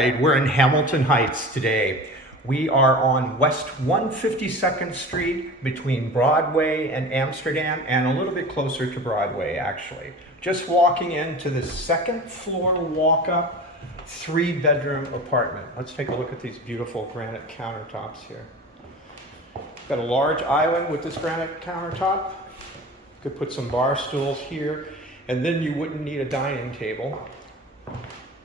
right, we're in Hamilton Heights today. We are on West 152nd Street between Broadway and Amsterdam, and a little bit closer to Broadway actually. Just walking into the second floor walk-up, 3-bedroom apartment. Let's take a look at these beautiful granite countertops here. Got a large island with this granite countertop. Could put some bar stools here, and then you wouldn't need a dining table.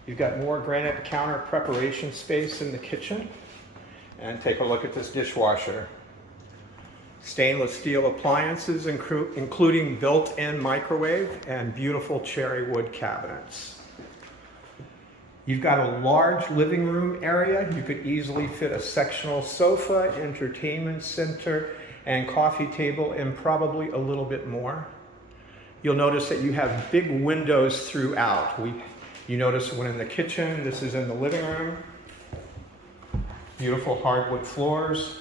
You've got more granite counter preparation space in the kitchen. And take a look at this dishwasher. Stainless steel appliances, including built-in microwave and beautiful cherry wood cabinets. You've got a large living room area. You could easily fit a sectional sofa, entertainment center, and coffee table, and probably a little bit more. You'll notice that you have big windows throughout. You notice one in the kitchen, this is in the living room. Beautiful hardwood floors.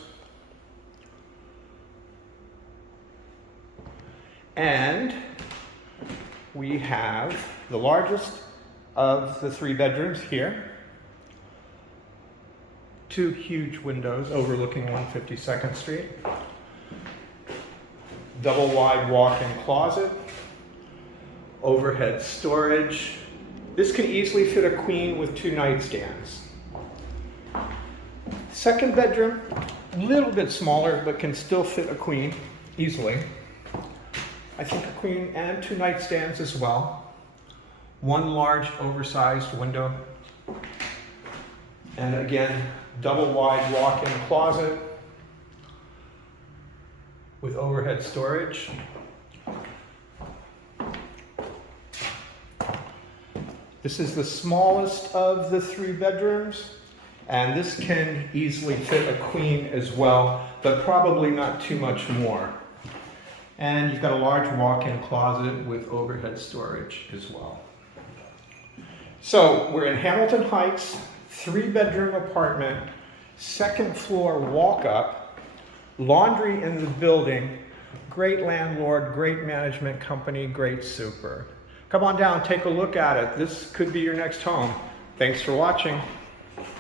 And we have the largest of the 3 bedrooms here. 2 huge windows overlooking 152nd Street. Double wide walk-in closet. Overhead storage. This can easily fit a queen with 2 nightstands. Second bedroom, a little bit smaller, but can still fit a queen easily. I think a queen and 2 nightstands as well. 1 large oversized window. And again, double wide walk-in closet with overhead storage. This is the smallest of the 3 bedrooms, and this can easily fit a queen as well, but probably not too much more. And you've got a large walk-in closet with overhead storage as well. So we're in Hamilton Heights, 3-bedroom apartment, 2nd floor walk-up, laundry in the building, great landlord, great management company, great super. Come on down, take a look at it. This could be your next home. Thanks for watching.